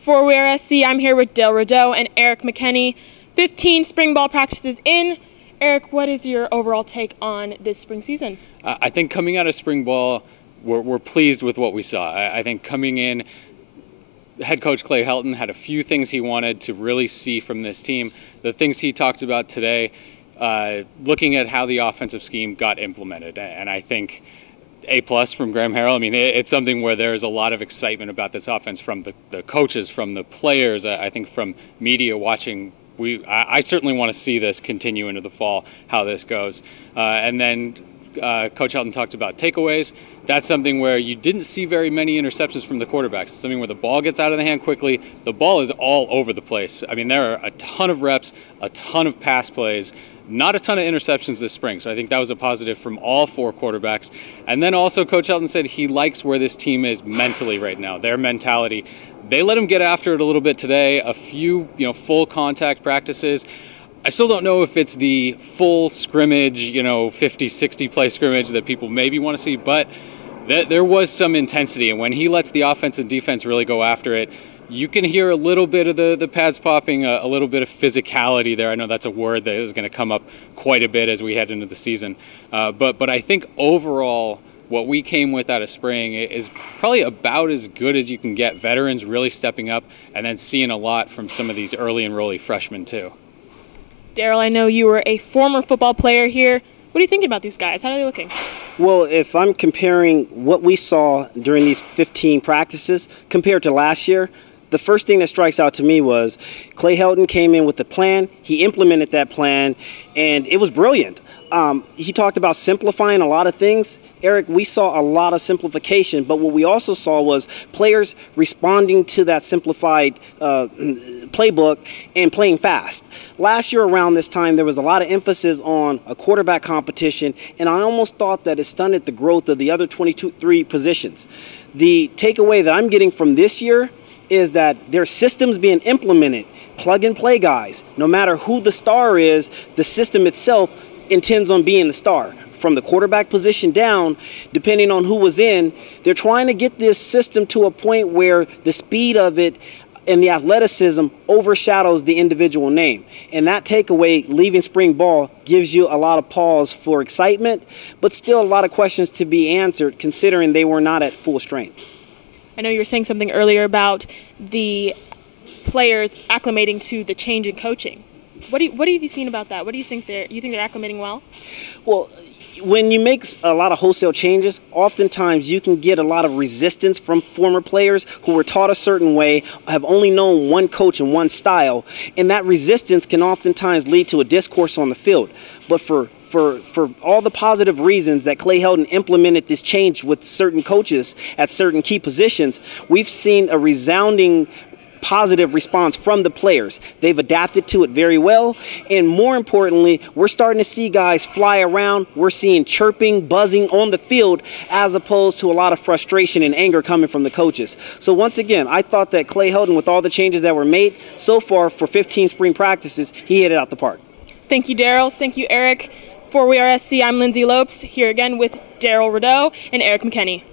For WeAreSC, I'm here with Rideaux and Erik McKinney. 15 spring ball practices in. Erik, what is your overall take on this spring season? I think coming out of spring ball, we're pleased with what we saw. I think coming in, head coach Clay Helton had a few things he wanted to really see from this team. The things he talked about today, looking at how the offensive scheme got implemented. And I think A+ from Graham Harrell. I mean, it's something where there's a lot of excitement about this offense from the coaches, from the players, I think from media watching. I certainly want to see this continue into the fall, how this goes. And then Coach Helton talked about takeaways. That's something where you didn't see very many interceptions from the quarterbacks. It's something where the ball gets out of the hand quickly. The ball is all over the place. I mean, there are a ton of reps, a ton of pass plays, not a ton of interceptions this spring. So I think that was a positive from all four quarterbacks. And then also Coach Helton said he likes where this team is mentally right now, their mentality. They let him get after it a little bit today, a few full contact practices. I still don't know if it's the full scrimmage, 50, 60 play scrimmage that people maybe want to see, but there was some intensity. And when he lets the offense and defense really go after it, you can hear a little bit of the pads popping, a little bit of physicality there. I know that's a word that is going to come up quite a bit as we head into the season. But I think overall, what we came with out of spring is probably about as good as you can get. Veterans really stepping up and then seeing a lot from some of these early enrollee freshmen too. Darrell, I know you were a former football player here. What are you thinking about these guys? How are they looking? Well, if I'm comparing what we saw during these 15 practices compared to last year, the first thing that strikes out to me was Clay Helton came in with a plan. He implemented that plan, and it was brilliant. He talked about simplifying a lot of things. Erik, we saw a lot of simplification, but what we also saw was players responding to that simplified playbook and playing fast. Last year around this time, there was a lot of emphasis on a quarterback competition, and I almost thought that it stunted the growth of the other 23 positions. The takeaway that I'm getting from this year is that there are systems being implemented, plug-and-play guys. No matter who the star is, the system itself intends on being the star. From the quarterback position down, depending on who was in, they're trying to get this system to a point where the speed of it and the athleticism overshadows the individual name. And that takeaway, leaving spring ball, gives you a lot of pause for excitement, but still a lot of questions to be answered considering they were not at full strength. I know you were saying something earlier about the players acclimating to the change in coaching. What have you seen about that? What do you think they're acclimating well? Well, when you make a lot of wholesale changes, oftentimes you can get a lot of resistance from former players who were taught a certain way, have only known one coach and one style, and that resistance can oftentimes lead to a discourse on the field. But for all the positive reasons that Clay Helton implemented this change with certain coaches at certain key positions, we've seen a resounding positive response from the players. They've adapted to it very well, and more importantly, we're starting to see guys fly around. We're seeing chirping, buzzing on the field, as opposed to a lot of frustration and anger coming from the coaches. So once again, I thought that Clay Helton, with all the changes that were made so far for 15 spring practices, he hit it out the park. Thank you, Darrell. Thank you, Erik. For WeAreSC, I'm Lyndsey Lopes, here again with Darrell, Rideaux, and Erik McKinney.